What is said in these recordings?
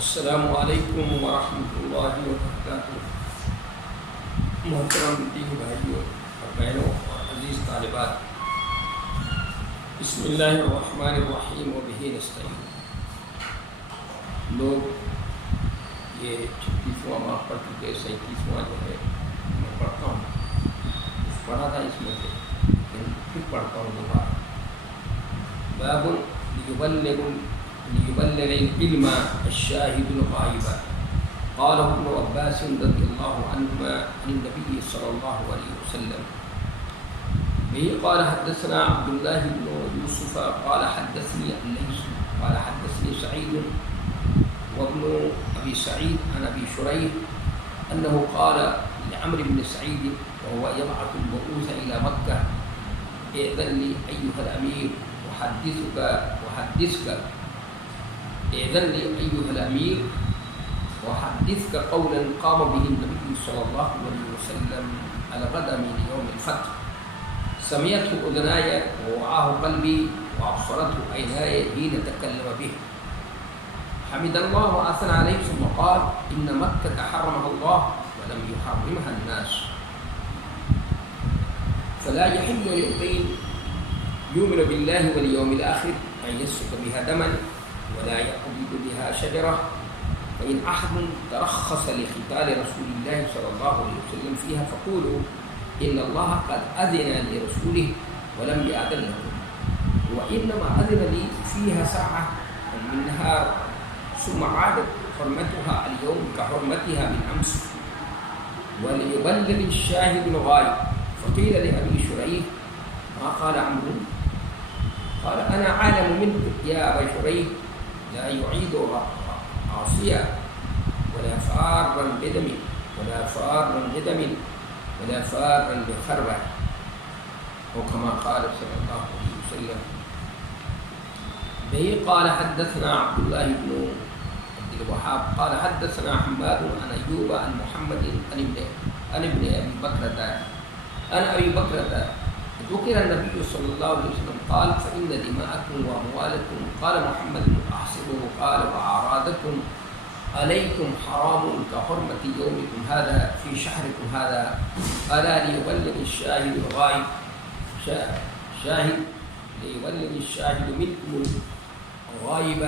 السلام علیکم ورحمۃ اللہ وبرکاتہ۔ محترم دینی بھائیوں اور بہنوں اور عزیز طالبات، بسم اللہ الرحمن الرحیم وبہ نستعین۔ لوگ یہ 36واں ماہ پڑھ چکے، 37واں جو ہے میں پڑھتا ہوں، کچھ پڑھا تھا اس میں سے لیکن پھر پڑھتا ہوں دوبارہ۔ باب ليبلغ العلم الشاهد الغائب، قاله ابن عباس رضي الله عنهما عن النبي صلى الله عليه وسلم به قال حدثنا عبد الله بن يوسف قال حدثني الليث قال حدثني سعيد وابن ابي سعيد عن ابي شريح انه قال لعمرو بن سعيد وهو يبعث البعوث الى مكه: ائذن لي ايها الامير احدثك اذن لي أيها الأمير وحدثك قولا قام به النبي صلى الله عليه وسلم على غد من يوم الفتح، سمعته أذناي ووعاه قلبي وأبصرته عيناي حين تكلم به، حمد الله وأثنى عليه ثم قال: إن مكة حرمها الله ولم يحرمها الناس، فلا يحل لامرئ يؤمن بالله واليوم الآخر أن يسفك بها دما ولا يقبض بها شجرة، فإن أحد ترخص لقتال رسول الله صلى الله عليه وسلم فيها فقولوا إن الله قد أذن لرسوله ولم يأذن لكم، وإنما أذن لي فيها ساعة من نهار ثم عادت حرمتها اليوم كحرمتها بالأمس، وليبلغ الشاهد الغائب. فقيل لأبي شريح: ما قال عمرو؟ قال: أنا عالم منك يا أبا شريح، لا يعيد عاصيا ولا فارا بدم ولا فارا بخربة، أو كما قال صلى الله عليه وسلم. به قال حدثنا عبد الله بن عبد الوهاب قال حدثنا حماد عن أيوب عن محمد عن ابن أبي بكرة ذكر النبي صلى الله عليه وسلم قال: فإن دماءكم وأموالكم، قال محمد أحسبه قال: وأعراضكم عليكم حرام كحرمة يومكم هذا في شهركم هذا، ألا ليبلغ الشاهد الغائب ليبلغ الشاهد منكم الغائب.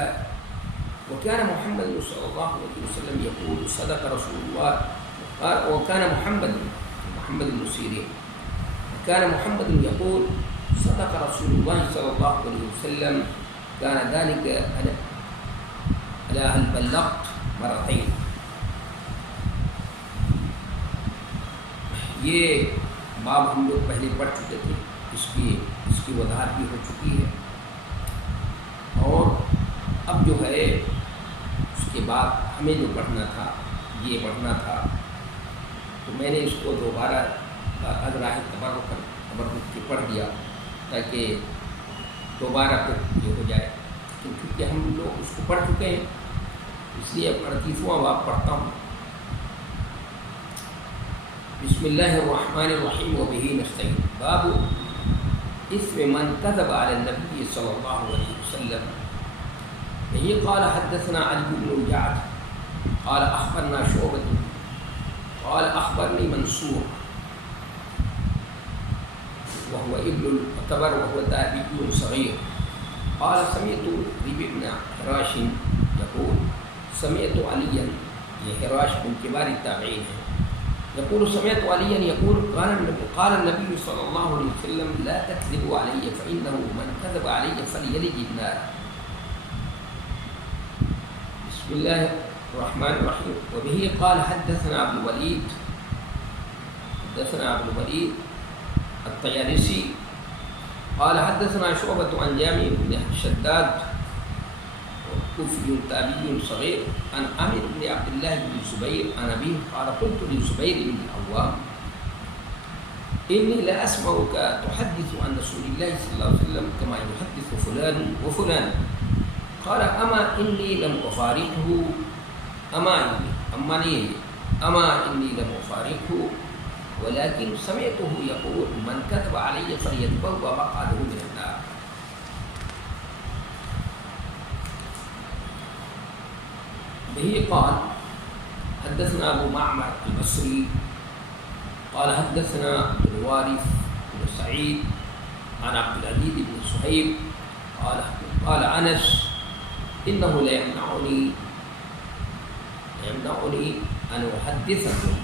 وكان محمد صلى الله عليه وسلم يقول: صدق رسول الله. وكان محمد بن سيرين كان محمد يقول: صدق رسول الله صلى الله عليه وسلم، كان ذلك على هل بلغت مرتين. یہ باب ہم لوگ پہلے پڑھ چکے تھے، اس کی وضاحت بھی ہو چکی ہے، اور اب جو ہے اس کے بعد ہمیں جو پڑھنا تھا یہ پڑھنا تھا، تو میں نے اس کو دوبارہ راہ تبرک کے پڑھ دیا تاکہ دوبارہ پھر یہ ہو جائے، کیونکہ ہم لوگ اس کو پڑھ چکے ہیں، اس لیے اب 38واں باب پڑھتا ہوں۔ بسم اللہ الرحمن الرحیم وبہ نستعین۔ باب اثم من کذب علی النبی صلی اللہ علیہ وسلم۔ یہی قال حدثنا علی بن الجعد قال اخبرنا شعبۃ قال اخبرني منصور وهو ابن الأكبر وهو تابعي صغير قال: سمعت ربيع بن حراش يقول: سمعت عليا، یہ حراش من كبار التابعين يقول: سمعت عليا يقول: قال النبي صلى الله عليه وسلم: لا تكذبوا علي فإنه من كذب علي فليلج النار. بسم الله الرحمن الرحيم. وبه قال حدثنا عبد الوليد الطيالسي قال حدثنا شعبة عن جامع بن شداد كوفي تابعي صغير عن عامر بن عبد الله بن الزبير عن أبيه قال: قلت للزبير بن العوام: إني لا أسمعك تحدث عن رسول الله صلى الله عليه وسلم كما يحدث فلان وفلان. قال: أما إني لم أفارقه ولكن سمعته يقول: من كذب علي فليتبوأ مقعده من النار. به قال حدثنا ابو معمر البصري قال حدثنا الوارث بن سعيد عن عبد العزيز بن صهيب قال انس انه لا يمنعني ان احدثكم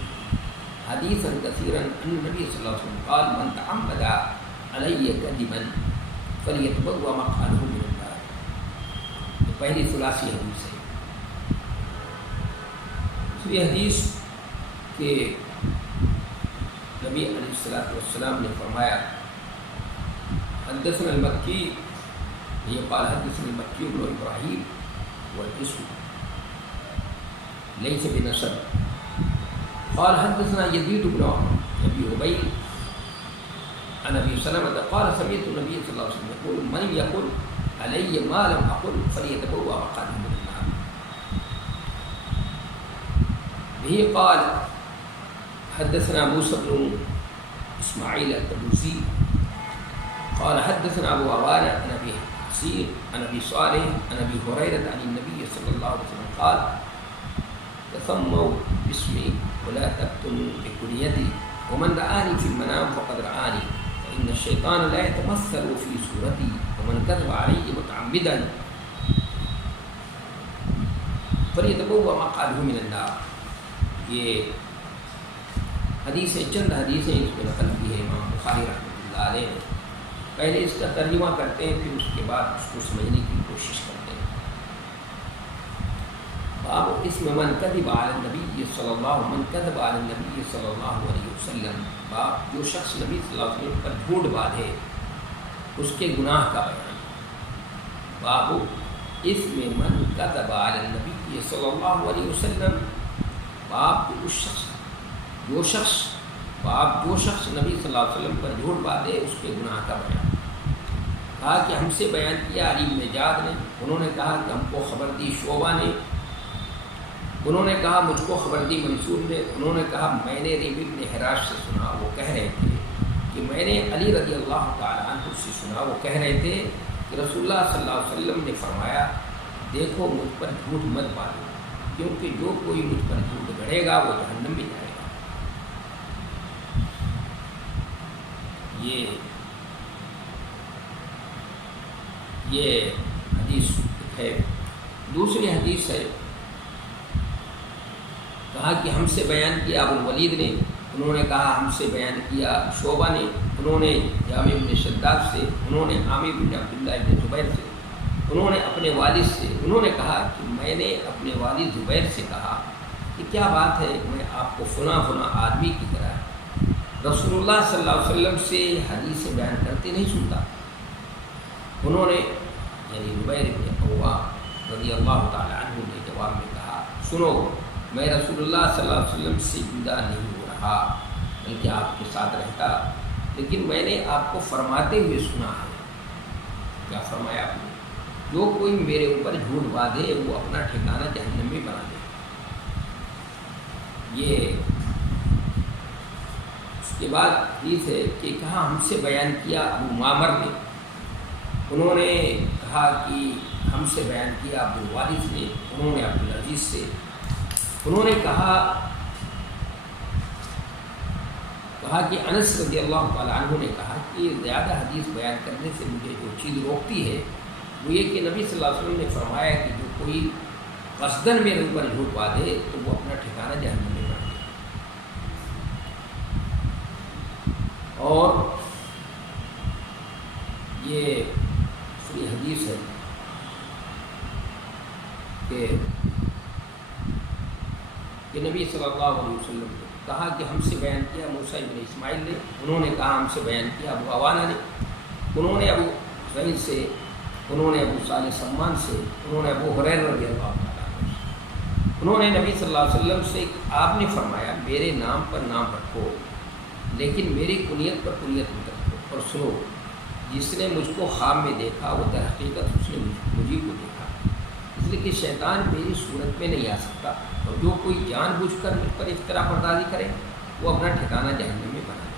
حديثا كثيرا ان النبي صلى الله عليه وسلم قال من تعمد علي كذبا فليتبوأ مقعده من النار. یہ پہلی ثلاثی حدیث ہے. دوسری حدیث کہ نبی علیہ الصلوۃ والسلام نے فرمایا حدثنا المکی، یہ قال حدثنا المکی بن ابراہیم والاسم ليس بنسب. قال حدثنا يزيد بن ابي عبيد عن ابي سلمة قال سمعت النبي صلى الله عليه وسلم يقول من يقل علي ما لم اقل فليتبوأ مقعده من النار. به قال حدثنا موسى بن اسماعيل التبوذي قال حدثنا ابو عوانة عن ابي حسين عن ابي صالح عن ابي هريرة عن النبي صلى الله عليه وسلم قال تسموا باسمي ولا تكتموا بكنيتي ومن رآني في المنام فقد رآني فإن الشيطان لا يتمثل في صورتي ومن كذب علي متعمدا فليتبوأ مقعده من النار. یہ حدیثیں چند حدیثیں اس میں نقل کی ہے امام بخاری رحمۃ اللہ علیہ نے. پہلے اس کا ترجمہ کرتے ہیں پھر اس کے بعد اس کو سمجھنے کی کوشش کرتے ہیں. باب اسم من کذب علی النبی صلی اللہ علیہ وسلم. باب جو شخص نبی صلی اللہ علیہ وسلم پر جھوٹ باندھے اس کے گناہ کا بیان. باب اسم من کذب علی النبی صلی اللہ علیہ وسلم. باب جو شخص نبی صلی اللہ علیہ وسلم پر جھوٹ باندھے اس کے گناہ کا بیان. کہا کہ ہم سے بیان کیا علی بن جعد نے. انہوں نے کہا کہ ہم کو خبر دی شعبہ نے. انہوں نے کہا مجھ کو خبر دی منصور نے. انہوں نے کہا میں نے ربیع بن حراش سے سنا. وہ کہہ رہے تھے کہ میں نے علی رضی اللہ تعالی عنہ سے سنا. وہ کہہ رہے تھے کہ رسول اللہ صلی اللہ علیہ وسلم نے فرمایا دیکھو مجھ پر جھوٹ مت باندھو کیونکہ جو کوئی مجھ پر جھوٹ گڑھے گا وہ جہنم میں جائے گا. یہ حدیث ہے. دوسری حدیث ہے کہا کہ ہم سے بیان کیا ابو الولید نے. انہوں نے کہا ہم سے بیان کیا شعبہ نے. انہوں نے جامع بن شداد سے. انہوں نے عامر بن عبداللہ بن زبیر سے. انہوں نے اپنے والد سے. انہوں نے کہا کہ میں نے اپنے والد زبیر سے کہا کہ کیا بات ہے میں آپ کو فلاں آدمی کی طرح رسول اللہ صلی اللہ علیہ وسلم سے حدیث بیان کرتے نہیں سنتا. انہوں نے یعنی زبیر بن عوام رضی اللہ تعالی عنہ نے جواب میں کہا سنو میں رسول اللہ صلی اللہ علیہ وسلم سے جدا نہیں ہو رہا بلکہ آپ کے ساتھ رہتا لیکن میں نے آپ کو فرماتے ہوئے سنا ہے. کیا فرمایا آپ نے؟ جو کوئی میرے اوپر جھوٹ باندھے وہ اپنا ٹھکانہ جہنم میں بنا دے. یہ اس کے بعد حدیث ہے کہ کہا ہم سے بیان کیا ابو معمر نے. انہوں نے کہا کہ ہم سے بیان کیا عبد الوارث نے. انہوں نے عبد العزیز سے. انہوں نے کہا کہ انس رضی اللہ تعالیٰ عنہ نے کہا کہ زیادہ حدیث بیان کرنے سے مجھے جو چیز روکتی ہے وہ یہ کہ نبی صلی اللہ علیہ وسلم نے فرمایا کہ جو کوئی قصداً میرے اوپر جھوٹ باندھے تو وہ اپنا ٹھکانہ جہنم میں بنا دے. اور یہ دوسری حدیث ہے کہ نبی صلی اللہ علیہ وسلم نے کہا کہ ہم سے بیان کیا موسیٰ بن اسماعیل نے. انہوں نے کہا ہم سے بیان کیا ابو عوانہ نے. انہوں نے ابو سعید سے. انہوں نے ابو صالح سمان سے. انہوں نے ابو ہریرہ رضی اللہ عنہ. انہوں نے نبی صلی اللہ علیہ وسلم سے آپ نے فرمایا میرے نام پر نام رکھو لیکن میری کنیت پر کنیت مت رکھو. اور سنو جس نے مجھ کو خواب میں دیکھا وہ در حقیقت اس نے مجھے کو دیکھا. اس لیے کہ شیطان میری صورت میں نہیں آ سکتا. اور جو کوئی جان بوجھ کر مجھ پر افتراء برداری کرے وہ اپنا ٹھکانہ جہنم میں بنا دے.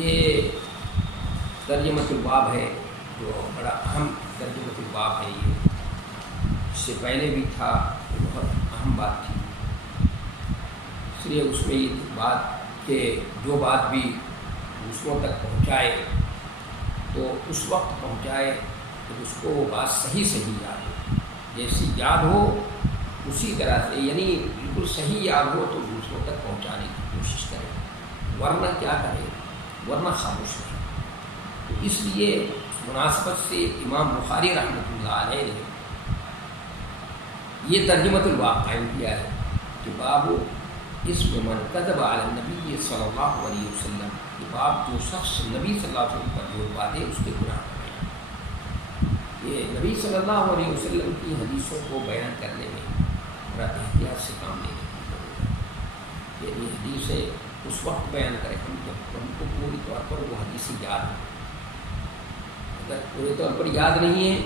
یہ ترجمۃ الباب ہے جو بڑا اہم ترجمۃ الباب ہے. یہ سے پہلے بھی تھا، بہت اہم بات تھی، اس لیے اس میں یہ بات کہ جو بات بھی دوسروں تک پہنچائے تو اس وقت پہنچائے کہ اس کو وہ بات صحیح یاد ہو، جیسی یاد ہو اسی طرح سے، یعنی بالکل صحیح یاد ہو تو دوسروں تک پہنچانے کی کوشش کرے، ورنہ کیا کرے، ورنہ خاموش رہے۔ تو اس لیے اس مناسبت سے امام بخاری رحمۃ اللہ علیہ نے یہ ترجمۃ الباب قائم کیا ہے کہ باب اسم من کذب علی النبی صلی اللہ علیہ وسلم، کہ باب جو شخص نبی صلی اللہ علیہ وسلم پر جھوٹ باندھے اس کے گناہ کرے۔ یہ نبی صلی اللہ علیہ وسلم کی حدیثوں کو بیان کرنے میں بڑا احتیاط سے کام لینے کی ضرورت ہے، یعنی حدیثیں اس وقت بیان کریں جب ہم کو پوری طور پر وہ حدیثیں یاد ہیں۔ اگر پورے طور پر یاد نہیں ہے،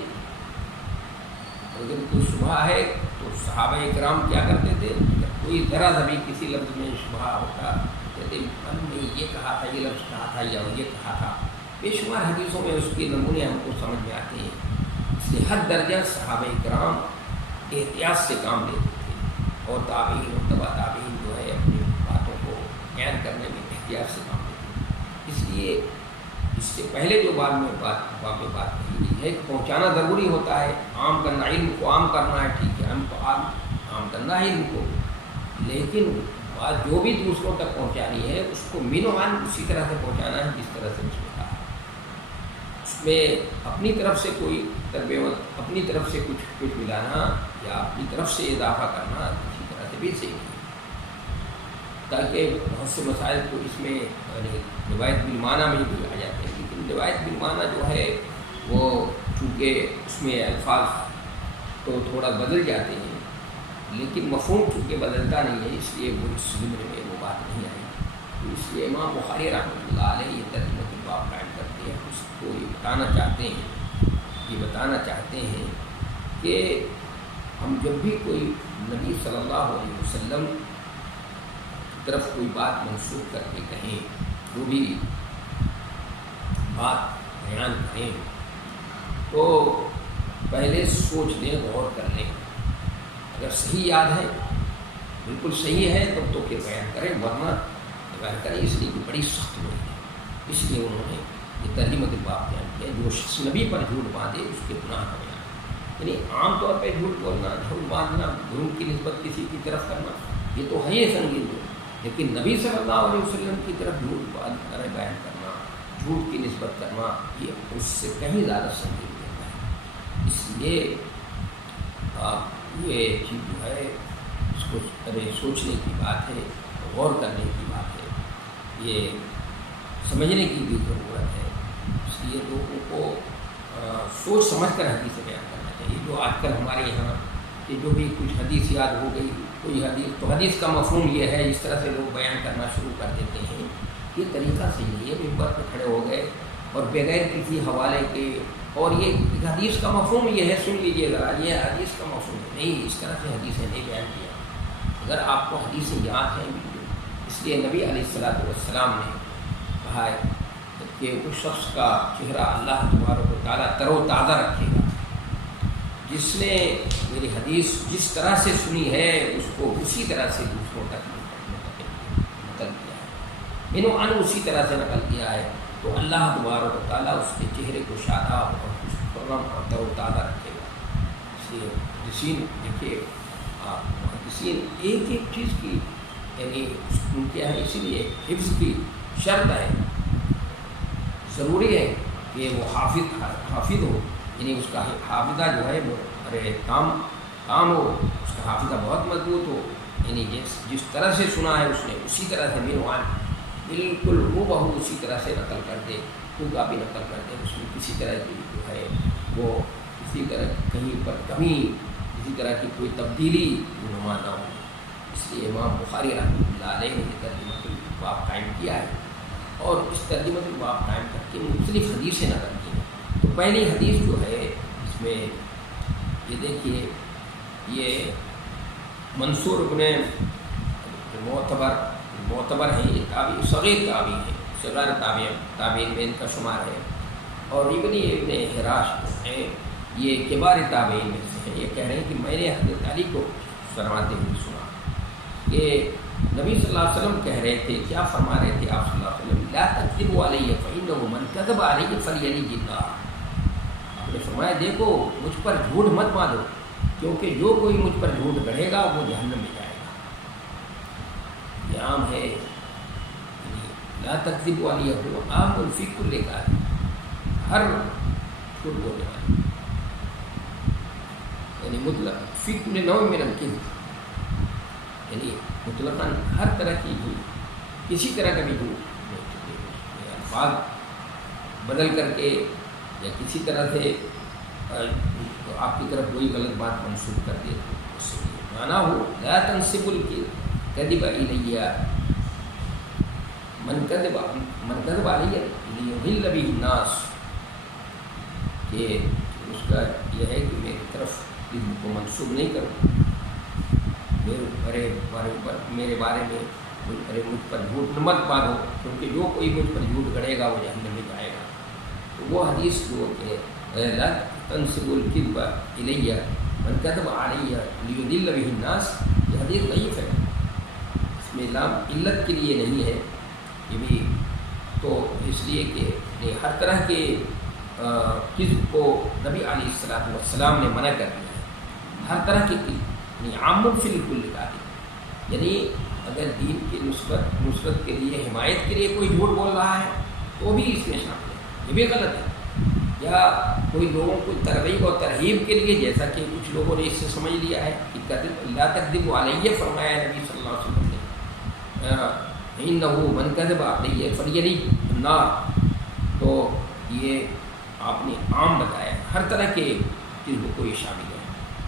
اگر کوئی شبہ ہے تو صحابہ کرام کیا کرتے تھے، جب کوئی ذرا سا بھی کسی لفظ میں شبہ ہوتا کہتے من نے یہ کہا تھا، یہ لفظ کہا تھا یا یہ کہا تھا، بے شمار حدیثوں میں اس کے نمونے ہم کو سمجھ میں آتے ہیں۔ اس لیے ہر درجہ صحابہ کرام احتیاط سے کام لیتے تھے، اور تابعین اور تبع تابعین جو ہے اپنی باتوں کو بیان کرنے میں احتیاط سے کام لیتے ہیں۔ اس لیے اس سے پہلے جو بات کہی گئی ہے کہ پہنچانا ضروری ہوتا ہے، عام کرنا، علم کو عام کرنا ہے، ٹھیک ہے، ہم کو عام کرنا ہے علم کو، لیکن بات جو بھی دوسروں تک پہنچانی ہے اس کو من و عن اسی طرح سے پہنچانا ہے جس طرح سے اس نے کہا۔ اس میں اپنی طرف سے کوئی تربیت، اپنی طرف سے کچھ ملانا یا اپنی طرف سے اضافہ کرنا کسی طرح سے بھی صحیح نہیں، تاکہ بہت سے مسائل کو اس میں روایت بالمعنی میں بھی آ جاتے ہیں، لیکن روایت بالمعنی جو ہے وہ چونکہ اس میں الفاظ تو تھوڑا بدل جاتے ہیں، لیکن مفہوم چونکہ بدلتا نہیں ہے، اس لیے وہ اس زمرے میں وہ بات نہیں آئی۔ تو اس لیے امام بخاری رحمۃ اللہ علیہ یہ ترجمۃ الباب قائم کرتے ہیں، اس کو یہ بتانا چاہتے ہیں کہ ہم جب بھی کوئی نبی صلی اللہ علیہ وسلم کی طرف کوئی بات منسوخ کر کے کہیں، جو بھی بات بیان کریں تو پہلے سوچ لیں، غور کر لیں، اگر صحیح یاد ہے، بالکل صحیح ہے تو پھر بیان کریں، ورنہ بیان کریں۔ اس لیے بڑی سخت ہوئی ہے، اس لیے انہوں نے یہ ترجمۃ الباب بیان کیا، جو شخص نبی پر جھوٹ باندھے اس کے گناہ کا بیان، یعنی عام طور پہ جھوٹ بولنا، جھوٹ باندھنا، جھوٹ کی نسبت کسی کی طرف کرنا، یہ تو ہے یہ سنگین جھوٹ، لیکن نبی صلی اللہ علیہ وسلم کی طرف جھوٹ بیان کرنا، جھوٹ کی نسبت کرنا، یہ اس سے کہیں زیادہ سنگین ہوتا ہے۔ اس لیے یہ چیز جو ہے اس کو سوچنے کی بات ہے، غور کرنے کی بات ہے، یہ سمجھنے کی بھی ضرورت ہے۔ اس لیے لوگوں کو سوچ سمجھ کر حدیث بیان کرنا چاہیے۔ جو آج کل ہمارے یہاں کہ جو بھی کچھ حدیث یاد ہو گئی، کوئی حدیث تو حدیث کا مفہوم یہ ہے، اس طرح سے لوگ بیان کرنا شروع کر دیتے ہیں، یہ طریقہ صحیح نہیں ہے۔ ممبر پہ کھڑے ہو گئے اور بغیر کسی حوالے کے، اور یہ حدیث کا مفہوم یہ ہے، سن لیجیے ذرا، یہ حدیث کا مفہوم ہے، نہیں، اس طرح سے حدیثیں نہیں بیان کیا۔ اگر آپ کو حدیثیں یاد ہیں، اس لیے نبی علیہ الصلوۃ والسلام نے کہا ہے کہ اس شخص کا چہرہ اللہ تبارک و تعالیٰ تر و تازہ رکھے گا جس نے میری حدیث جس طرح سے سنی ہے اس کو اسی طرح سے دوسروں تک نقل کیا ہے، انہوں ان اسی طرح سے نقل کیا ہے، تو اللہ تبارک و تعالیٰ اس کے چہرے کو شاداب اور خوشخرم اور تر و تازہ رکھے گا۔ اس لیے محدثین دیکھیے، محدثین ایک ایک چیز کی یعنی کیا ہے، اسی لیے حفظ کی شرط ہے، ضروری ہے کہ وہ حافظ ہو، یعنی اس کا حافظہ جو ہے وہ کام ہو، اس کا حافظہ بہت مضبوط ہو، یعنی جس طرح سے سنا ہے اس نے اسی طرح سے منوان بالکل وہ بہو اسی طرح سے نقل کر دے، خود کا بھی نقل کر دے، اس میں کسی طرح کی جو ہے وہ کسی طرح کہیں پر کمی، کسی طرح کی کوئی تبدیلی نما نہ ہو۔ اس لیے امام بخاری رحمۃ اللہ علیہ نے ترجمۃ الباب قائم کیا ہے، اور اس ترجمۃ الباب قائم کر کے مختلف حدیثیں نقل کی ہیں۔ تو پہلی حدیث جو ہے اس میں یہ دیکھیے، یہ منصور ابن معتبر ہیں، یہ تابعی صغیر تابعی ہیں، صغیر تابعین میں ان کا شمار ہے، اور ابن حراش جو ہیں یہ کبار تابعین میں سے ہیں، یہ کہہ رہے ہیں کہ میں نے حضرت علی کو فرماتے ہوئے سنا کہ نبی صلی اللہ علیہ وسلم کہہ رہے تھے، کیا فرما رہے تھے آپ صلی اللہ علیہ وسلم؟ لا تکذبوا علی فإنه من کذب علی فلیلج النار۔ آپ نے فرمایا دیکھو مجھ پر جھوٹ مت باندھو، کیونکہ جو کوئی مجھ پر جھوٹ گڑھے گا وہ جہنم میں جائے گا۔ یہ عام ہے، لا تکذبوا علی ہو عام فی کل قائل، ہر جھوٹ بولنے والے، یعنی مطلق فی کل نوع من الکذب، یعنی مطلقاً ہر طرح کی جھوٹ، کسی طرح کا بھی جھوٹ، الفاظ بدل کر کے یا کسی طرح سے آپ کی طرف کوئی غلط بات منسوخ کر دے تو اس سے مانا ہو لا تنسبوا الکذب الی من کذب علی لیضل بہ الناس، کہ اس کا یہ ہے کہ میری طرف کذب کو منسوخ نہیں کروں، میرے بارے میں مجھ پر جھوٹ مت باندھو، کیونکہ جو کوئی مجھ پر جھوٹ گڑھے گا وہ جہنم میں جائے گا۔ تو وہ حدیث جو کہ لا تنسبوا الکذب الی من کذب علی لیضل بہ الناس، یہ حدیث ضعیف ہے، اس میں لام علت کے لیے نہیں ہے، یہ بھی تو اس لیے کہ ہر طرح کے کذب کو نبی علیہ الصلوۃ والسلام نے منع کر دیا ہے، ہر طرح کی کذب، یعنی عام فی الکل کاذب، یعنی اگر دین کی نصرت کے لیے، حمایت کے لیے کوئی جھوٹ بول رہا ہے تو بھی اس میں شامل ہے، یہ بھی غلط ہے، یا کوئی لوگوں کو ترغیب اور ترہیب کے لیے، جیسا کہ کچھ لوگوں نے اس سے سمجھ لیا ہے کہ لا تکذبوا علی فرمایا نبی صلی اللہ علیہ وسلم نے، انہ من کذب علی فلیلج النار، تو یہ آپ نے عام بتایا، ہر طرح کے کذب کو یہ شامل ہے،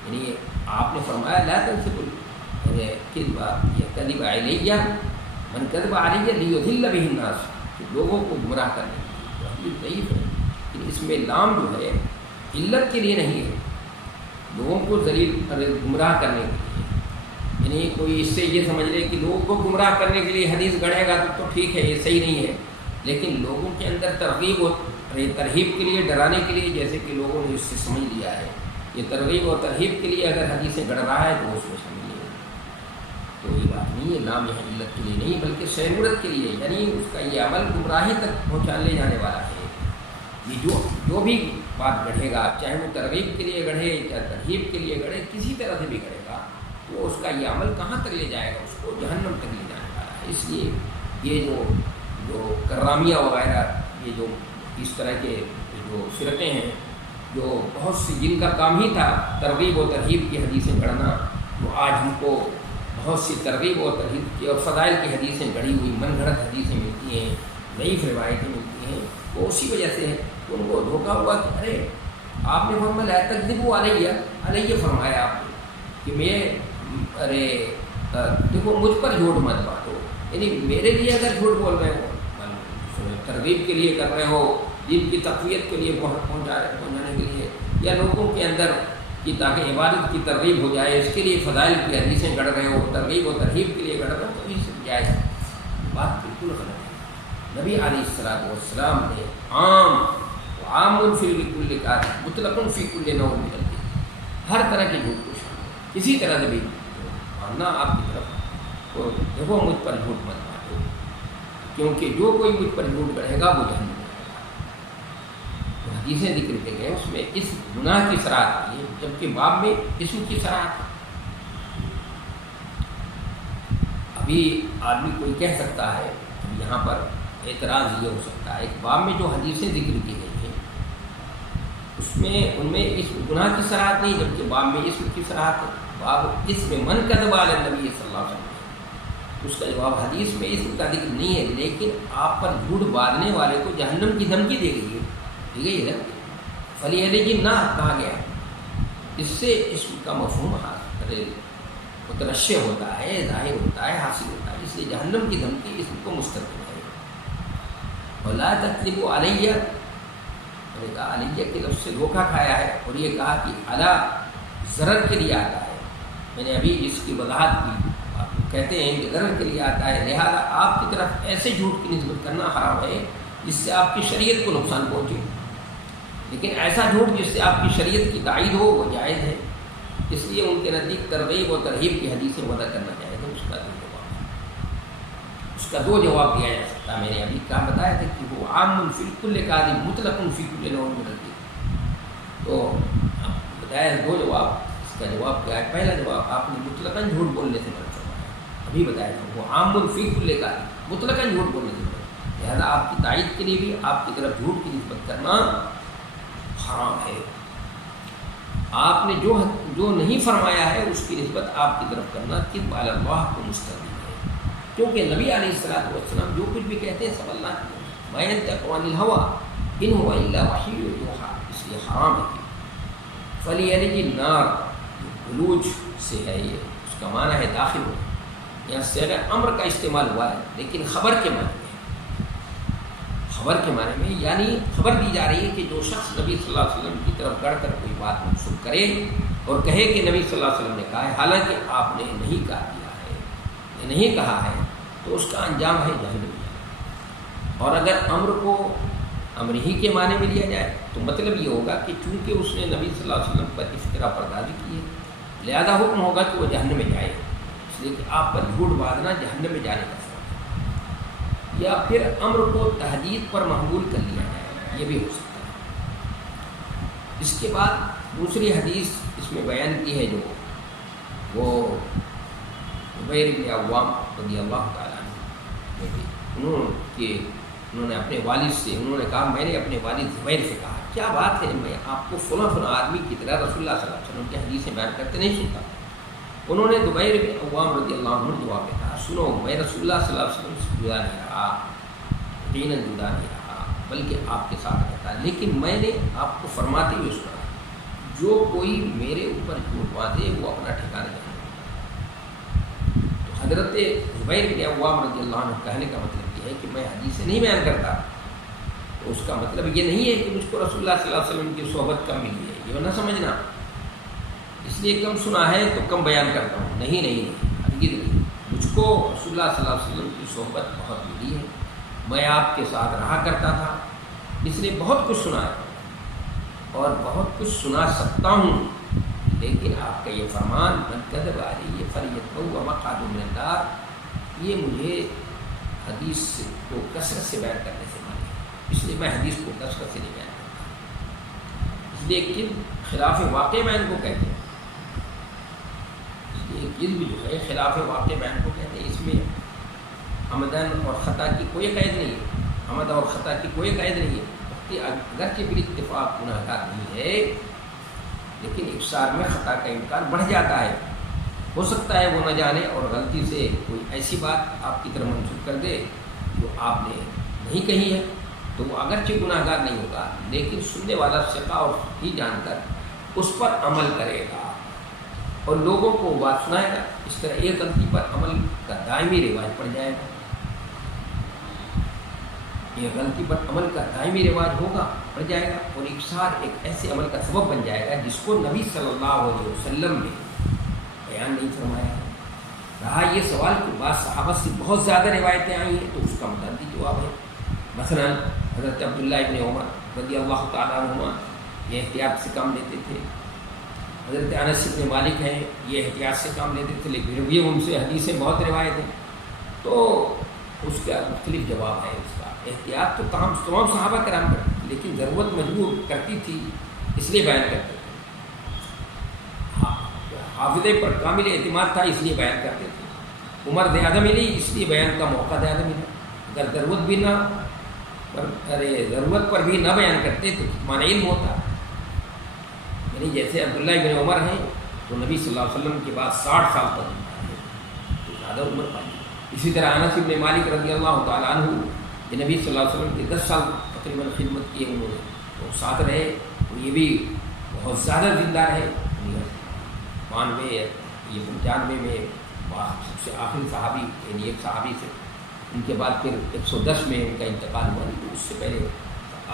یعنی آپ نے فرمایا لا تنسبوا الکذب علی من کذب علی لیضل بہ الناس، کہ لوگوں کو گمراہ کرنے کے لیے، ضعیف ہے، لیکن اس میں لام جو ہے علت کے لیے نہیں ہے، لوگوں کو ذلیل گمراہ کرنے کے لیے، یعنی کوئی اس سے یہ سمجھ لے کہ لوگوں کو گمراہ کرنے کے لیے حدیث گڑھے گا تو ٹھیک ہے، یہ صحیح نہیں ہے، لیکن لوگوں کے اندر ترغیب اور ترہیب کے لیے، ڈرانے کے لیے، جیسے کہ لوگوں نے اس سے سمجھ لیا ہے یہ ترغیب اور ترہیب کے لیے اگر حدیثیں گڑھ رہا ہے تو اس میں شامل نہیں ہے، تو یہ بات نہیں ہے، نام یہاں علت کے لیے نہیں بلکہ سیرورت کے لیے، یعنی اس کا یہ عمل گمراہی تک پہنچا لے جانے والا ہے، یہ جو بھی بات گڑھے گا، چاہے وہ ترغیب کے لیے گڑھے یا ترہیب کے لیے گڑھے، کسی طرح سے بھی گڑھے گا، وہ اس کا یہ عمل کہاں تک لے جائے گا، اس کو جہنم تک لے جانے والا ہے۔ اس لیے یہ جو کرامیہ وغیرہ، یہ جو اس طرح کے جو فرقے ہیں، جو بہت سی جن کا کام ہی تھا ترغیب و ترہیب کی حدیثیں گڑھنا، وہ آج ہم کو بہت سی ترغیب و ترہیب کی اور فضائل کی حدیثیں گڑھی ہوئی من گھڑت حدیثیں ملتی ہیں، ضعیف روایتیں ملتی ہیں، وہ اسی وجہ سے ان کو دھوکہ ہوا کہ ارے آپ نے فرمایا لا تکذبوا علیہ فرمایا آپ نے کہ میں دیکھو مجھ پر جھوٹ مت باندھو، یعنی میرے لیے اگر جھوٹ بول رہے ہو، ترغیب کے لیے کر رہے ہو، دین کی تقویت کے لیے پہنچانے کے لیے، یا لوگوں کے اندر کہ تاکہ عبادت کی ترغیب ہو جائے، اس کے لیے فضائل کی حدیثیں گڑھ رہے ہو، ترغیب و ترہیب کے لیے گڑھ رہے ہو، تو اس سے جائز بات بالکل غلط ہے۔ نبی علیہ الصلوۃ والسلام نے عام فی کل کاذب مطلق فی کل نوع من الکذب، ہر طرح کے جھوٹ کو شامل، کسی طرح سے بھی ماننا آپ کی طرف تو دیکھو مجھ پر جھوٹ مت باندھو، کیونکہ جو کوئی مجھ پر جھوٹ گڑھے گا وہ جہنم میں جائے گا۔ تو حدیثیں ذکر کی گئے اس میں اس گناہ کی صراحت کی ہے، جبکہ باب میں اسم کی صراحت ہے۔ ابھی آدمی کوئی کہہ سکتا ہے، یہاں پر اعتراض یہ ہو سکتا ہے، ایک باب میں جو حدیثیں ذکر کی گئی ہیں ان میں اس گناہ کی صراحت نہیں، جبکہ باب میں اسم کی صراحت ہے۔ باب اس میں من کذب علی النبی صلی اللہ علیہ وسلم، اس کا جواب حدیث میں اسم کا ذکر نہیں ہے، لیکن آپ پر جھوٹ باندھنے والے کو جہنم کی دھمکی دی گئی ہے نا، فلیلج النار کہا گیا، اس سے اسم کا مفہوم مترشح ہوتا ہے، ظاہر ہوتا ہے، حاصل ہوتا ہے، اس لیے جہنم کی دھمکی اسم کو مستقل ہے۔ اور لا تکذبوا علیہ، میں نے کہا علیہ کے لفظ سے دھوکہ کھایا ہے، اور یہ کہا کہ علی ضرر کے لیے آتا ہے، میں نے ابھی اس کی وضاحت کی، کہتے ہیں کہ ضرر کے لیے آتا ہے، لہذا آپ کی طرف ایسے جھوٹ کی نسبت کرنا حرام ہے جس سے آپ کی شریعت کو نقصان پہنچے، لیکن ایسا جھوٹ جس سے آپ کی شریعت کی تائید ہو وہ جائز ہے۔ اس لیے ان کے نزدیک ترغیب اور ترغیب کی حدیثیں وضع کرنا چاہیے تو اس کا دو جواب دیا جا سکتا ہے. میں نے ابھی کہا بتایا تھا کہ وہ عام فی الکل کاذب مطلق فی کل نوع مکذب. تو بتایا دو جواب. اس کا جواب کیا ہے؟ پہلا جواب آپ نے مطلقاً جھوٹ بولنے سے منع فرمایا. ابھی بتایا تھا وہ عام فی کل کاذب مطلقاً جھوٹ بولنے سے منع. لہٰذا آپ کی تائید کے لیے بھی آپ کی طرف جھوٹ کی نسبت کرنا حرام ہے. آپ نے جو نہیں فرمایا ہے اس کی نسبت آپ کی طرف کرنا کذب علی اللہ کو مستقیم ہے. کیونکہ نبی علیہ الصلوۃ والسلام جو کچھ بھی کہتے ہیں سب اللہ کی ما ينطق عن الهوى ان هو الا وحی یوحی. اس لیے حرام ہے. فلیلج النار خلوج سے ہے یہ، اس کا معنی ہے داخل ہو. یہاں صیغہ امر کا استعمال ہوا ہے لیکن خبر کے معنی میں، خبر کے معنی میں یعنی خبر دی جا رہی ہے کہ جو شخص نبی صلی اللہ علیہ وسلم کی طرف گڑھ کر کوئی بات منسوخ کرے اور کہے کہ نبی صلی اللہ علیہ وسلم نے کہا ہے حالانکہ آپ نے نہیں کہا دیا ہے یا نہیں کہا ہے تو اس کا انجام ہے جہنم. اور اگر امر کو امر ہی کے معنی میں لیا جائے تو مطلب یہ ہوگا کہ چونکہ اس نے نبی صلی اللہ علیہ وسلم پر افتراء پردازی کی ہے لہذا حکم ہوگا کہ وہ جہنم میں جائے. اس لیے کہ آپ پر جھوٹ باندھنا جہنم میں جانے کا سبب ہے. یا پھر امر کو تحدید پر محمول کر لیا جائے، یہ بھی ہو سکتا ہے. اس کے بعد دوسری حدیث اس میں بیان کی ہے جو وہ زبیر بن عوام رضی اللہ تعالیٰ عنہ انہوں نے اپنے والد سے انہوں نے کہا میں نے اپنے والد زبیر سے کہا کیا بات ہے میں آپ کو فلاں فلاں آدمی کی طرح رسول اللہ صلی اللہ علیہ وسلم کی حدیثیں بیان کرتے نہیں سنتا. انہوں نے زبیر بن عوام رضی اللہ عنہ جواب میں کہا سنو میں رسول اللہ صلی اللہ علیہ وسلم سے جدا نہیں رہا، یقیناً جدا نہیں رہا بلکہ آپ کے ساتھ رہتا، لیکن میں نے آپ کو فرماتے ہوئے سنا جو کوئی میرے اوپر جھوٹ باندھے وہ اپنا ٹھکانہ جانے. تو حضرت زبیر بن عوام رضی اللہ عنہ کہنے کا مطلب یہ ہے کہ میں حدیثیں نہیں بیان کرتا. تو اس کا مطلب یہ نہیں ہے کہ مجھ کو رسول اللہ صلی اللہ علیہ وسلم کی صحبت کم ملی ہے، یہ نہ سمجھنا اس لیے کم سنا ہے تو کم بیان کرتا ہوں. نہیں ہرگز نہیں. مجھ کو رسول اللہ صلی اللہ علیہ وسلم کی صحبت بہت ملی ہے، میں آپ کے ساتھ رہا کرتا تھا، اس لیے بہت کچھ سنا ہے اور بہت کچھ سنا سکتا ہوں. لیکن آپ کا یہ فرمان من کذب علی فلیتبوأ مقعدہ من النار یہ مجھے حدیث کو کثرت سے بیان کرنے سے مانے، اس لیے میں حدیث کو کثرت سے نہیں بیان کرتا. اس لیے کذب خلاف واقع بیان کو کہتے ہیں. اس لیے کذب جو ہے خلاف واقع بیان کو کہتے ہیں. اس میں عمدن اور خطا کی کوئی قید نہیں ہے، عمد اور خطا کی کوئی قید نہیں ہے. اگرچہ بال اتفاق گناہ گار نہیں ہے لیکن اقصار میں خطا کا امکان بڑھ جاتا ہے. ہو سکتا ہے وہ نہ جانے اور غلطی سے کوئی ایسی بات آپ کی طرف منسوخ کر دے جو آپ نے نہیں کہی ہے تو وہ اگرچہ گناہ گار نہیں ہوگا لیکن سننے والا ثقہ اور ہی جان کر اس پر عمل کرے گا اور لوگوں کو بات سنائے گا. اس طرح ایک غلطی پر عمل کا دائمی رواج پڑ جائے گا. یہ غلطی پر عمل کا دائمی رواج ہوگا پڑ جائے گا اور اکثار ایک ایسے عمل کا سبب بن جائے گا جس کو نبی صلی اللہ علیہ وسلم نے بیان نہیں فرمایا ہے. رہا یہ سوال کہ بعض صحابہ سے بہت زیادہ روایتیں آئی ہیں تو اس کا متعدد جواب ہے. مثلا حضرت عبداللہ ابن عمر رضی اللہ تعالیٰ عنہما یہ احتیاط سے کام لیتے تھے. حضرت انس بن مالک ہیں یہ احتیاط سے کام لیتے تھے لیکن بھی ان سے حدیثیں بہت روایت ہیں. تو اس کا مختلف جواب ہے. اس کا احتیاط تو تمام صحابہ کرام کرتے تھے لیکن ضرورت مجبور کرتی تھی اس لیے بیان کرتے تھے. حافظے پر کامل اعتماد تھا اس لیے بیان کرتے تھے. عمر زیادہ ملی اس لیے بیان کا موقع زیادہ ملا. اگر ضرورت بھی نہ ضرورت پر بھی نہ بیان کرتے تو معنی علم ہوتا. یعنی جیسے عبداللہ بن عمر ہیں تو نبی صلی اللہ علیہ وسلم کے بعد 60 سال تک تو زیادہ عمر پائی. اسی طرح انس بن مالک رضی اللہ تعالیٰ عنہ کہ نبی صلی اللہ علیہ وسلم کے 10 سال تقریباً خدمت کی انہوں نے تو ساتھ رہے اور یہ بھی بہت زیادہ زندہ رہے. 92 یہ 95 میں سب سے آخری صحابی یعنی ایک صحابی سے ان کے بعد پھر 110 میں ان کا انتقال ہوا. اس سے پہلے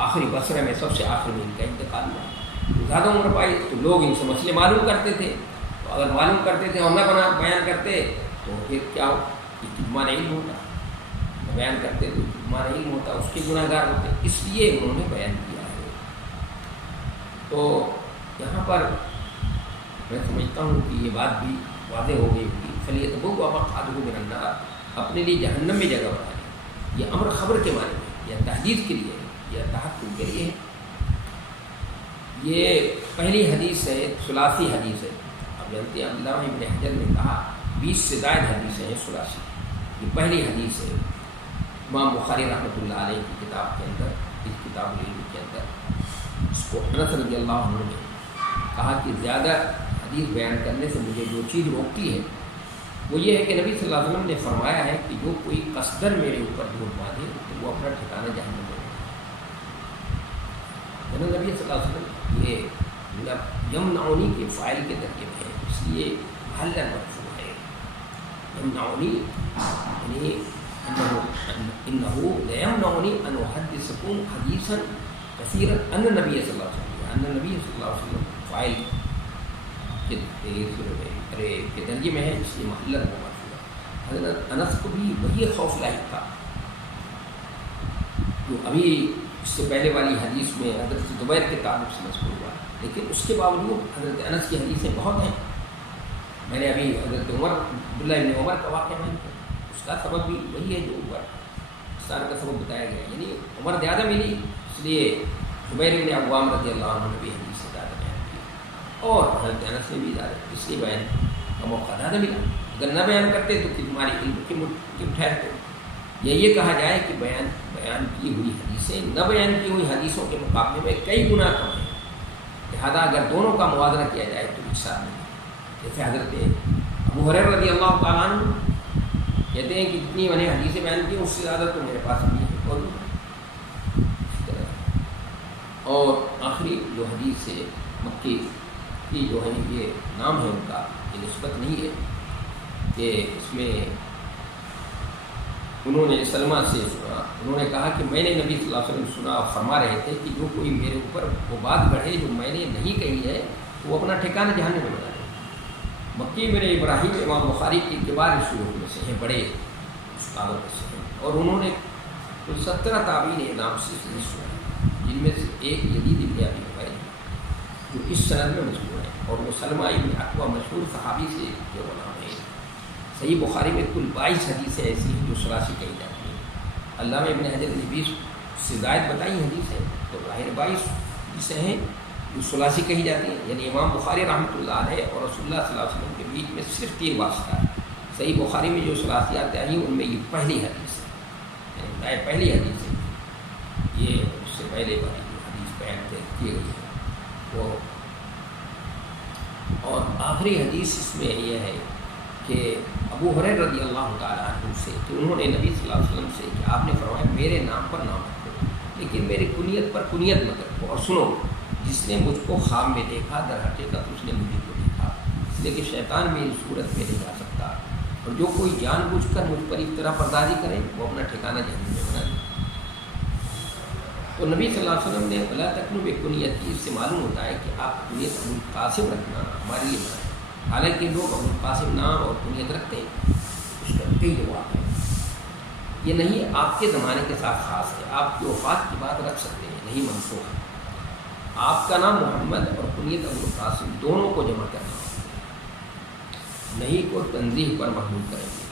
آخری بصرہ میں سب سے آخر میں ان کا انتقال ہوا. زیادہ عمر پائی تو لوگ ان سے مسئلے معلوم کرتے تھے. تو اگر معلوم کرتے تھے اور نہ بیان کرتے تو پھر کیا معنی علم ہوتا. بیان کرتے تو معنی علم ہوتا اس کے گناہ گار ہوتے. اس لیے انہوں نے بیان کیا ہے. تو یہاں پر میں سمجھتا ہوں کہ یہ بات بھی واضح ہو گئی ہوگی. فلیتبوأ مقعدہ من النار، اپنے لیے جہنم میں جگہ بنا لیں. یہ امر خبر کے معنی میں یا تحدید کے لیے ہے یا تحقق کے لیے ہے. یہ پہلی حدیث ہے، ثلاثی حدیث ہے. اب جانتے ہیں علامہ ابن حجر نے کہا 20 سے زائد حدیثیں ہیں ثلاثی. یہ پہلی حدیث ہے امام بخاری رحمۃ اللہ علیہ کی کتاب کے اندر، اس کتاب العلم کے اندر. اس کو انس رضی اللہ عنہ نے کہا کہ زیادہ حدیث بیان کرنے سے مجھے جو چیز روکتی ہے وہ یہ ہے کہ نبی صلی اللہ علیہ وسلم نے فرمایا ہے کہ جو کوئی قصدن میرے اوپر جھوٹ باندھے تو وہ اپنا ٹھکانہ جہنم میں ہے. نبی صلی اللہ علیہ وسلم یہ یمنعونی کے فاعل کے درجے میں ہے، اس لیے محل مرفوع ہے. یمنعونی یعنی انه لیمنعنی ان احدثکم حدیثا کثیرا ان نبی صلی اللہ علیہ وسلم، ان نبی صلی اللہ علیہ وسلم فاعل کے درجے میں ہے، اس لیے محل مرفوع. حضرت انس کو بھی وہی خوف لاحق تھا جو ابھی اس سے پہلے والی حدیث میں حضرت زبیر کے تعلق سے مذکور ہوا، لیکن اس کے باوجود حضرت انس کی حدیثیں بہت ہیں. میں نے ابھی حضرت عبداللہ ابن عمر کا واقعہ بیان کیا، اس کا سبب بھی وہی ہے جو عمر سارا کا سبب بتایا گیا. یعنی عمر زیادہ ملی اس لیے زبیر ابن عوام رضی اللہ عنہ نے بھی حدیث سے زیادہ بیان کیا، اور حضرت انس نے بھی زیادہ، اس لیے بیان کا موقع زیادہ ملا. اگر نہ بیان کرتے تو تمہاری علم کی ٹھہرتے. یہ کہا جائے کہ بیان کی ہوئی حدیثیں نہ بیان کی ہوئی حدیثوں کے مقابلے میں کئی گنا کم ہیں. لہٰذا اگر دونوں کا موازنہ کیا جائے تو حصہ نہیں. جیسے حضرت ابو ہریرہ رضی اللہ تعالیٰ عنہ کہتے ہیں کہ جتنی میں نے حدیثیں بیان کی اس سے زیادہ تو میرے پاس نہیں ہے. اور آخری جو حدیث ہے مکی کی جو ہے یہ نام ہے ان کا، یہ نسبت نہیں ہے کہ اس میں انہوں نے سلمہ سے سنا، انہوں نے کہا کہ میں نے نبی صلی اللہ علیہ وسلم سنا اور فرما رہے تھے کہ جو کوئی میرے اوپر وہ بات گڑھے جو میں نے نہیں کہی ہے تو وہ اپنا ٹھکانہ جہنم میں بنا لے. مکی بن ابراہیم امام بخاری کے کبار شیوخ میں سے ہیں، بڑے استادوں میں سے ہیں، اور انہوں نے کل 17 تابعین نام سے سنا، جن میں سے ایک یزید ابن ابی حبیب جو اس سند میں مشہور ہے، اور وہ سلمہ ابن اکوع مشہور صحابی سے جو غلام ہے. صحیح بخاری میں کل 22 حدیثیں ایسی ہیں جو ثلاثی کہی جاتی ہیں. علامہ ابن حجر نے 20 سے زائد بتائی حدیثیں، تو ظاہر 22 حدیثیں ہیں جو ثلاثی کہی جاتی ہیں. یعنی امام بخاری رحمۃ اللہ علیہ اور رسول اللہ صلی اللہ علیہ وسلم کے بیچ میں صرف 3 واسطہ ہے. صحیح بخاری میں جو ثلاثیات آئی ان میں یہ پہلی حدیث ہے، یعنی پہلی حدیث ہے. یہ اس سے پہلے والی جو حدیث بیان کی گئی ہے وہ. اور آخری حدیث اس میں یہ ہے کہ ابو ہریرہ رضی اللہ تعالیٰ عنہ سے کہ انہوں نے نبی صلی اللہ علیہ وسلم سے کہ آپ نے فرمایا میرے نام پر نام رکھو لیکن میری کنیت پر کنیت مت رکھو. اور سنو، جس نے مجھ کو خواب میں دیکھا در حقیقت اس نے مجھے کو دیکھا، اس لیے کہ شیطان میری صورت میں نہیں جا سکتا. اور جو کوئی جان بوجھ کر مجھ پر افتراء پردازی کرے وہ اپنا ٹھکانہ جہنم میں بنا لے. تو نبی صلی اللہ علیہ وسلم نے ولا تکنوا بکنیت کی، اس سے معلوم ہوتا ہے کہ آپ کنیت ابو القاسم رکھنا ہمارے لیے بنا ہے. حالانکہ لوگ ابو القاسم نام اور کنیت رکھتے ہیں، اس کا کئی جواب ہے. یہ نہیں آپ کے زمانے کے ساتھ خاص ہے، آپ کی وفات کی بات رکھ سکتے ہیں، نہیں منسوخ ہے. آپ کا نام محمد اور کنیت ابو القاسم دونوں کو جمع کرنا نہیں کو تنزیح پر محمول کریں گے.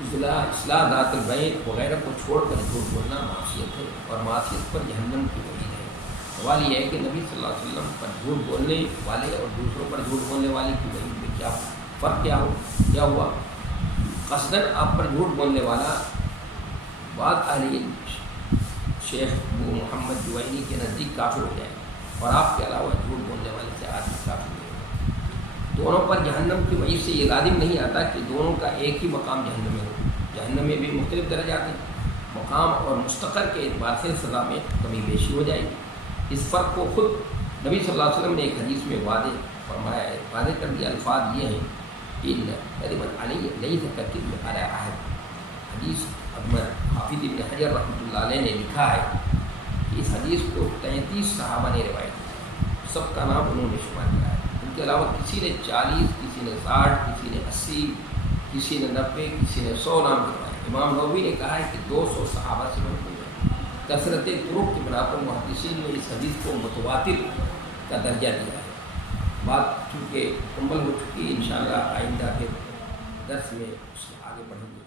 اصلاح ذات البین وغیرہ کو چھوڑ کر جھوٹ بولنا معصیت ہے، اور معصیت پر جہنم کی وعید ہے. سوال یہ ہے کہ نبی صلی اللہ علیہ وسلم پر جھوٹ بولنے والے اور دوسروں پر جھوٹ بولنے والے کی وعید میں کیا فرق کیا ہوا؟ قصداً آپ پر جھوٹ بولنے والا بعض اہل شیخ ابو محمد جوینی کے نزدیک کافر ہو جائے، اور آپ کے علاوہ جھوٹ بولنے والے سے آدمی کافر ہو جائے. دونوں پر جہنم کی وجہ سے یہ لازم نہیں آتا کہ دونوں کا ایک ہی مقام جہنم میں ہو. جہنم میں بھی مختلف درجات ہیں، مقام اور مستقر کے اعتبار سے سزا میں کمی بیشی ہو جائے گی. اس فرق کو خود نبی صلی اللہ علیہ وسلم نے ایک حدیث میں واضح فرمایا ہے، واضح کر دیا. الفاظ یہ ہیں کہ حدیث حافظ ابن حجر رحمۃ اللہ علیہ نے لکھا ہے کہ اس حدیث کو 33 صحابہ نے روایت کیا، سب کا نام انہوں نے شمار کیا ہے. ان کے علاوہ کسی نے 40، کسی نے 60، کسی نے 80، کسی نے 90، کسی نے 100 نام لکھوائے. امام نووی نے کہا ہے کہ 200 صحابہ سے منقول ہے. کثرت طرق کی بنا پر محدثین نے اس حدیث کو متواتر کا درجہ دیا ہے. بات چونکہ مکمل ہو چکی ہے، انشاءاللہ آئندہ پھر درس میں اس میں آگے بڑھیں گے۔